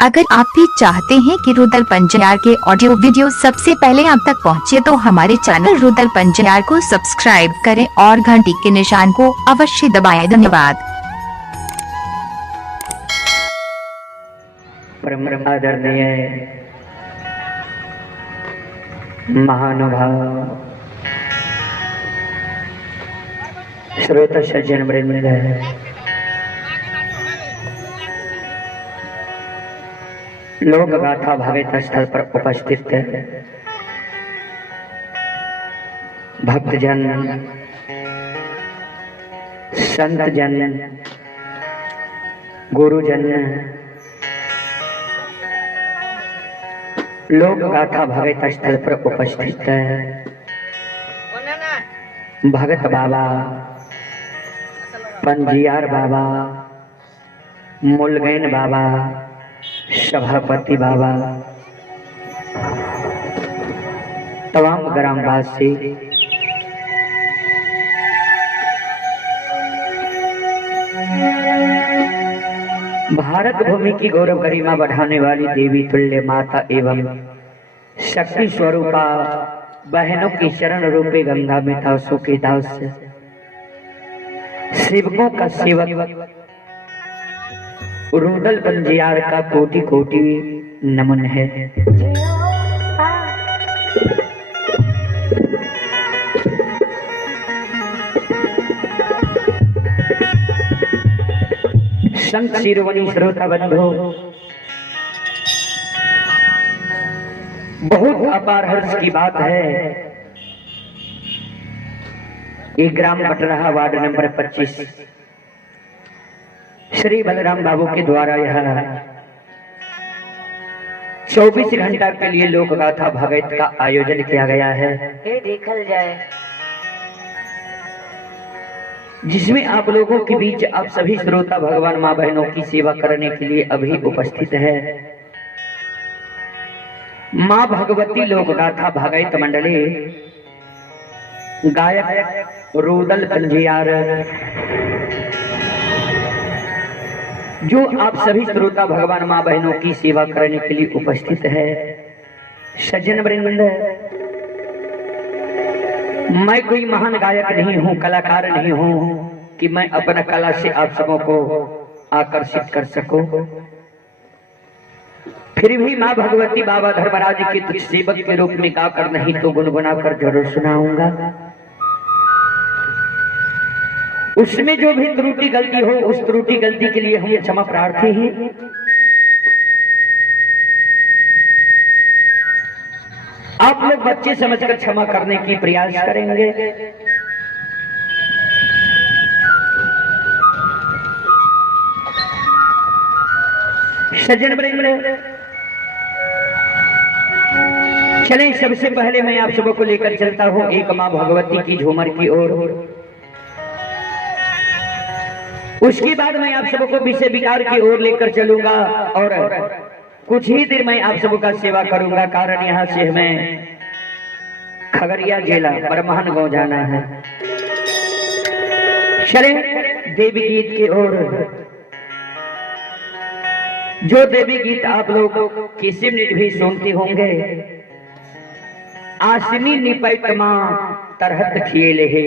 अगर आप भी चाहते हैं कि रुदल पंजयार के ऑडियो वीडियो सबसे पहले आप तक पहुंचे तो हमारे चैनल रुदल पंजयार को सब्सक्राइब करें और घंटी के निशान को अवश्य दबाएं। धन्यवाद। परम आदरणीय महानुभाव श्रोता सज्जन वृंद, लोक गाथा भावित स्थल पर उपस्थित भक्तजन, संत जन, गुरुजन, लोक गाथा भावित स्थल पर उपस्थित भगत बाबा, पंजियार बाबा, मुलगैन बाबा, सभापति बाबा, तमाम ग्रामवासी, भारत भूमि की गौरव गरिमा बढ़ाने वाली देवी तुल्य माता एवं शक्ति स्वरूपा बहनों की चरण रूपी गंगा में दासों के दास, सेवकों का सेवक रुदल पंजयार का कोटि कोटि नमन है। संत शिरोमणि श्रोता बंधु, बहुत अपार हर्ष की बात है। एक ग्राम बटरहा वार्ड नंबर 25 श्री बलराम बाबू के द्वारा यह 24 घंटा के लिए लोक गाथा भागवत का आयोजन किया गया है। देखल जाए, जिसमें आप लोगों के बीच आप सभी श्रोता भगवान माँ बहनों की सेवा करने के लिए अभी उपस्थित है। माँ भगवती लोक गाथा भागवत मंडली गायक रुदल पंजयार, जो आप सभी श्रोता भगवान माँ बहनों की सेवा करने के लिए उपस्थित है। सज्जन वृंद, मैं कोई महान गायक नहीं हूँ, कलाकार नहीं हूँ कि मैं अपना कला से आप सबों को आकर्षित कर सकूं। फिर भी माँ भगवती बाबा धर्मराज के तुझ सेवक के रूप में गाकर नहीं तो गुनगुनाकर जरूर सुनाऊंगा। उसमें जो भी त्रुटि गलती हो, उस त्रुटि गलती के लिए हम क्षमा प्रार्थी हैं। आप लोग बच्चे समझकर क्षमा करने की प्रयास करेंगे। सज्जन वृंद, चलें, सबसे पहले मैं आप सबों को लेकर चलता हूं एक माँ भगवती की झूमर की ओर। उसके बाद मैं आप सबों को विषय विकार की ओर लेकर चलूंगा और कुछ ही देर में आप सबों का सेवा करूंगा। कारण यहाँ से हमें खगड़िया जिला बरमान गांव जाना है। चले देवी गीत की ओर। जो देवी गीत आप लोग किसी मिनट भी सुनते होंगे, आसनी निपैत मां तरहत खिएले है,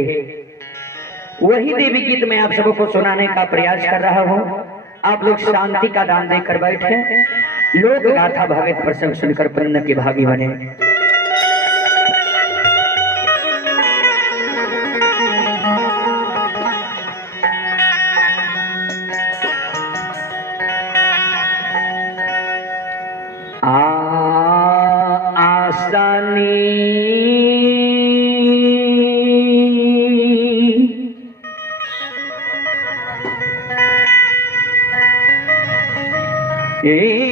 वही देवी गीत मैं आप सबों को सुनाने का प्रयास कर रहा हूं। आप लोग शांति का दान देकर बैठे, लोक गाथा भागवत प्रसंग सुनकर पुण्य के भागी बने। आसानी ये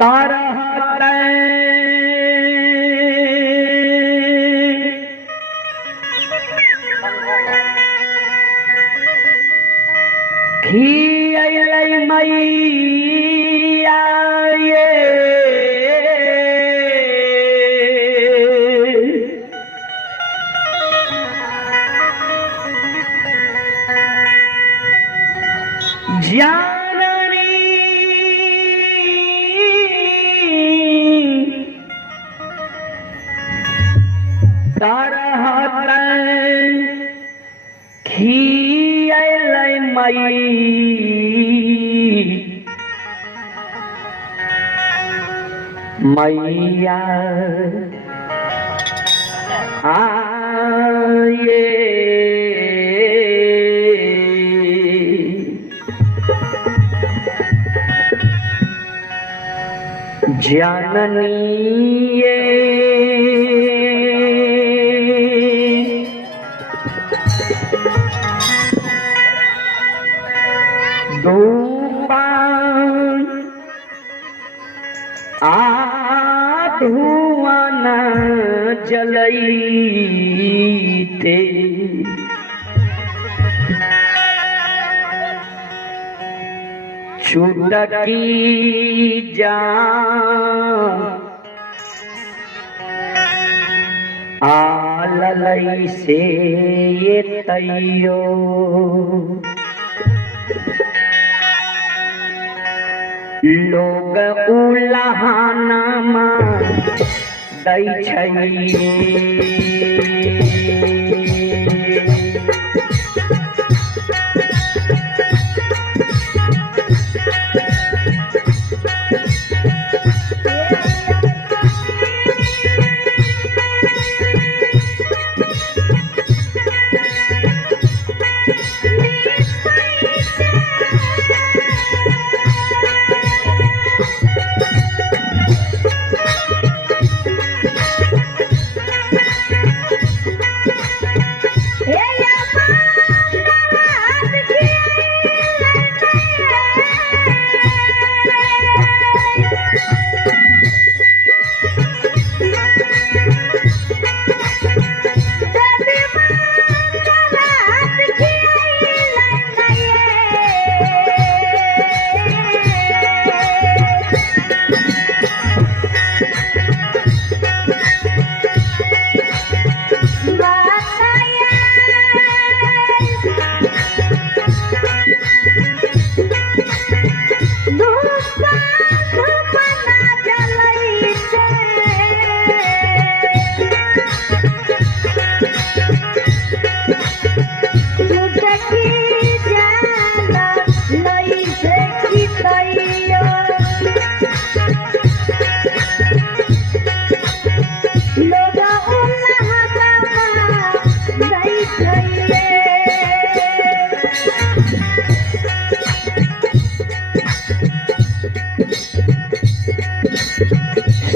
तारा खियलै मैया ये जाननी तारा खियलै मैया आये जाननी ये धुआं न जलैते छुटकी जान आललै से ये तैयो लोग उलहानमा दै छै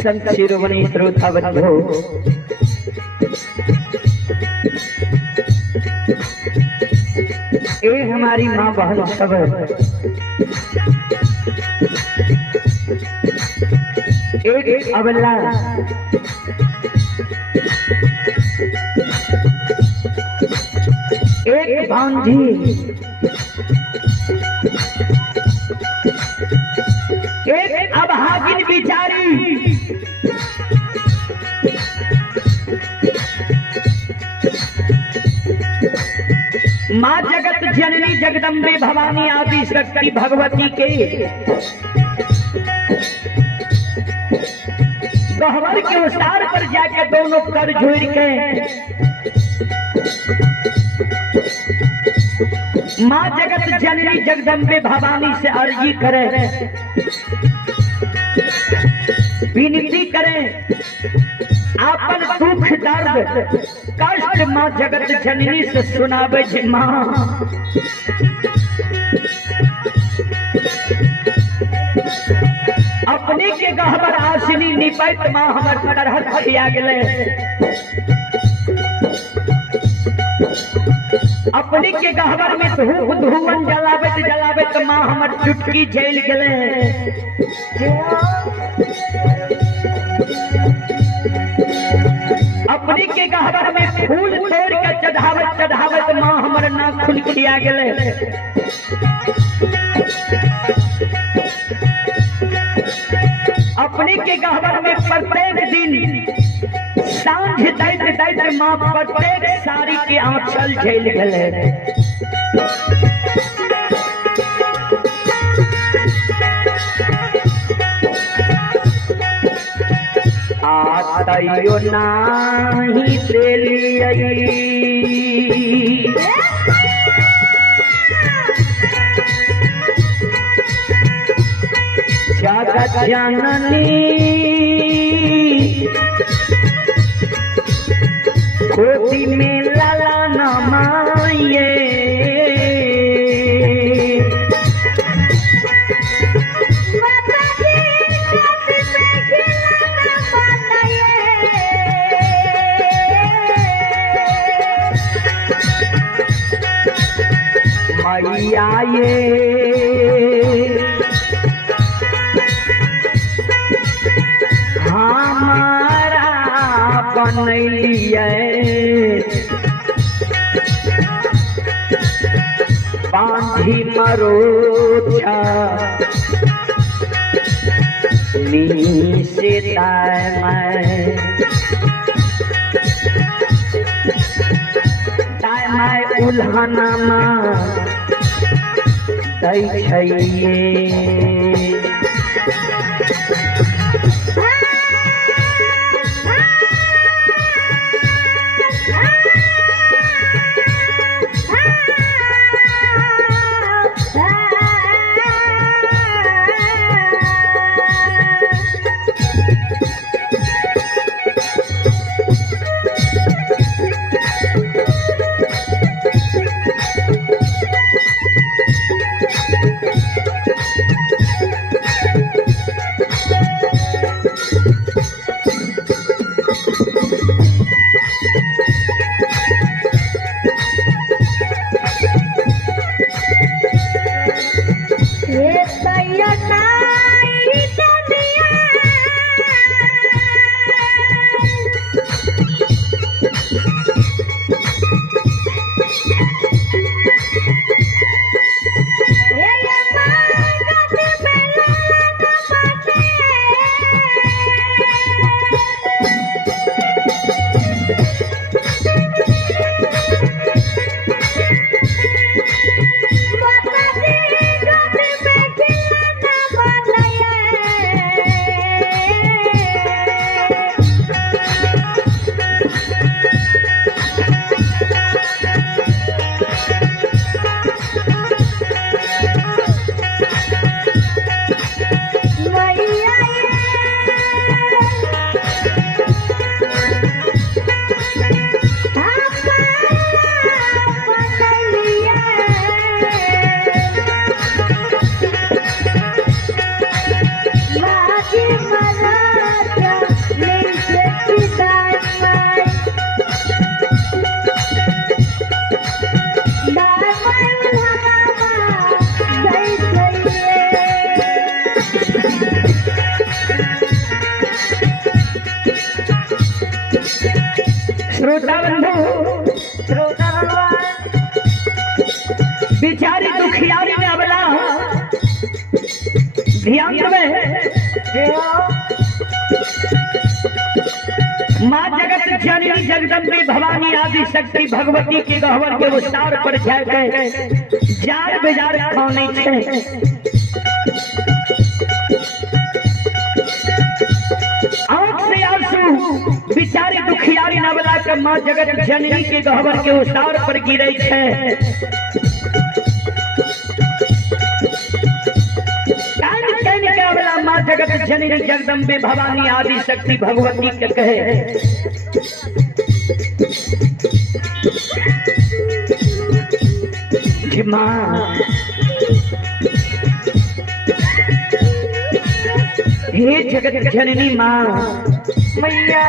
संत शिरोमणि श्रोताबंधो, ये हमारी माँ बहन सब एक अबला एक भांजी एक अभागिन बिचारी माँ जगत जननी जगदम्बे भवानी आदि शक्ति भगवती के गहवर के उसार पर जाके दोनों कर जोड़ के माँ जगत जननी जगदम्बे भवानी से अर्जी करे, विनती करें, आपन दुख दर्द कष्ट माँ जगत जननी से सुनावे जे माँ अपने के गहबर आसिनी निपैत माँ हमर तरह आ गए। अपने के गहवर में धूप धुवन जलावत जलावत माँ हमर चुटकी जल गले। अपने के गहवर में फूल तोड़ के चढ़ावत चढ़ावत माँ हमर नाखून खिया गले। अपने के गहवर में प्रत्येक दिन सांझ दैत दैत माँ प्रत्येक साड़ी के आंचल झेल गले। आतयो नाही देलियई जगत जननी गोदी में लाला नमाये। मैया हमारा बनैलिए बांधी मरोछा नीचे ताय मैं उल्हाना दै छैये। बिचारी दुखियारी में अबला ध्यान माँ जगत जननी जगदम्बे भवानी आदि शक्ति भगवती के गहवर के विस्तार पर जाके जार बेजार खाने आंख से आंसू बिचारी दुखियारी नवला के माँ जगत जननी के गहवर के विस्तार पर गिरे माँ जगत जननी जगदम्बे भवानी आदि शक्ति भगवती के कहे कि माँ हे जगत जननी माँ मैया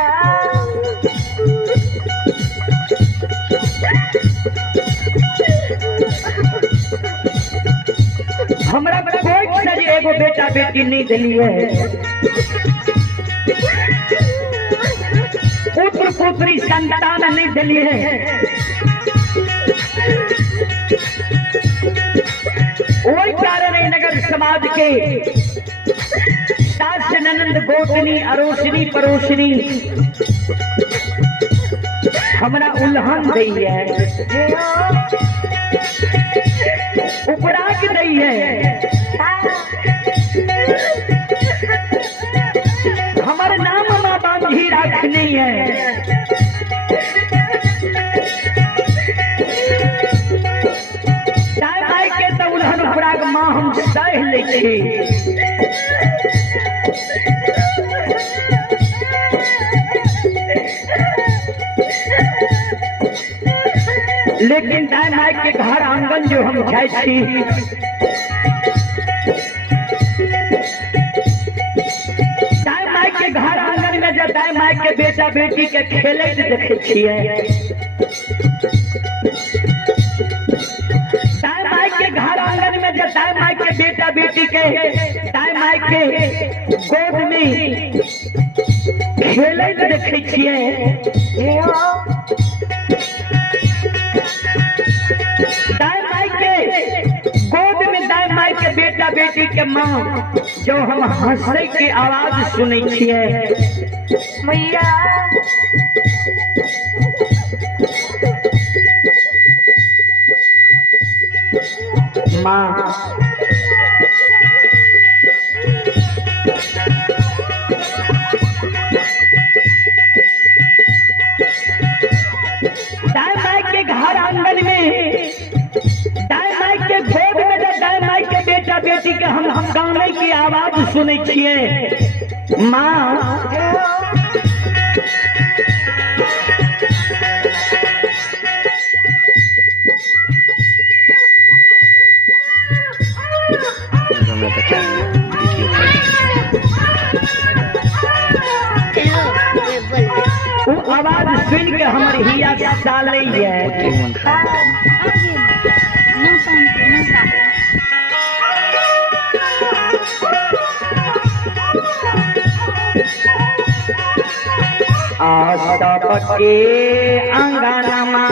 हमरा कोई से जे एगो बेटा बेटी नहीं दिलिए पुत्र पुत्री संतान नहीं दिलिए वही कारण है नगर समाज के सास ननंद गोतनी अरोसनी परोसनी हमरा उल्हन दी है उपराग दी है हमारे नाम माँ बांधी रखनी है दाई के तो उल्हन उपराग माँ हम सह ले लेकिन दाई माई के घर आंगन जो हम जाए दाई माई के घर आंगन में जब दाई माई के बेटा बेटी के खेले देखे छिए दाई माई के घर आंगन में जब दाई माई के बेटा बेटी के दाई माई के गोद में खेले देखे छिए दाई माई के गोद में दाई माई के बेटा बेटी के माँ जो हम हंसे की आवाज सुने छिए मैया माँ दाई माई के घर आंगन में दाई माई के गोद में जब दाई माई के बेटा बेटी के हम गाने की आवाज सुने छिए माँ वो आवाज सुन के हमारे हिया साल है आशा पके अंगनमा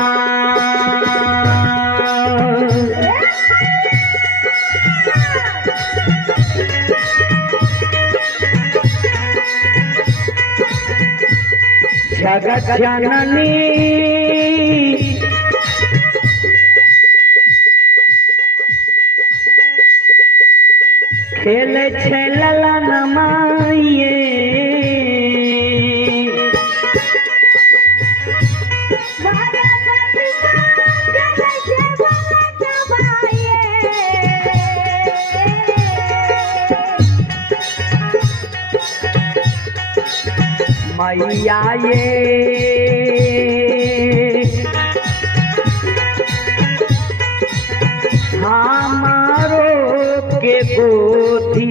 जगत जननी खेले छे ललन माये मैया ये हमारो के गोदी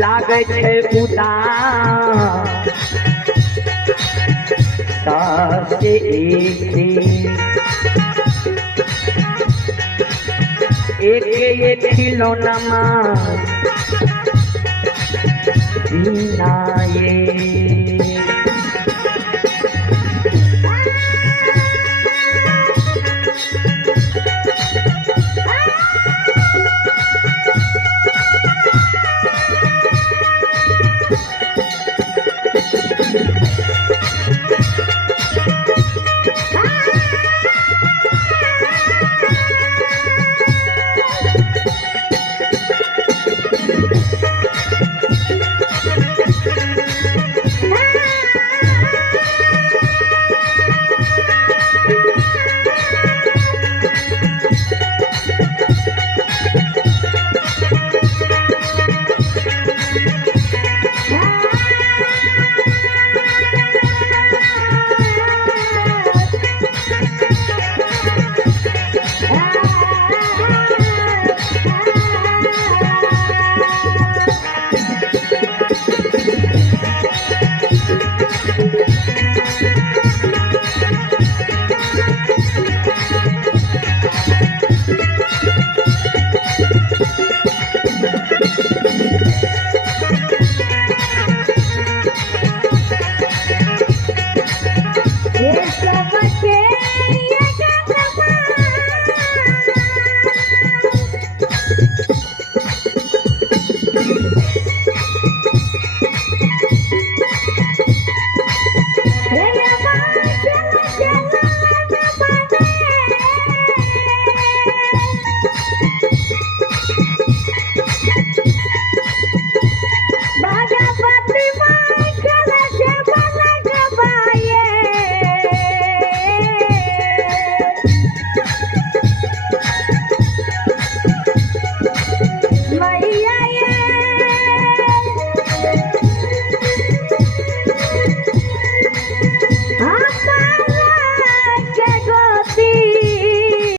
लागे छे उदास सासे एक खिलौना माँ ये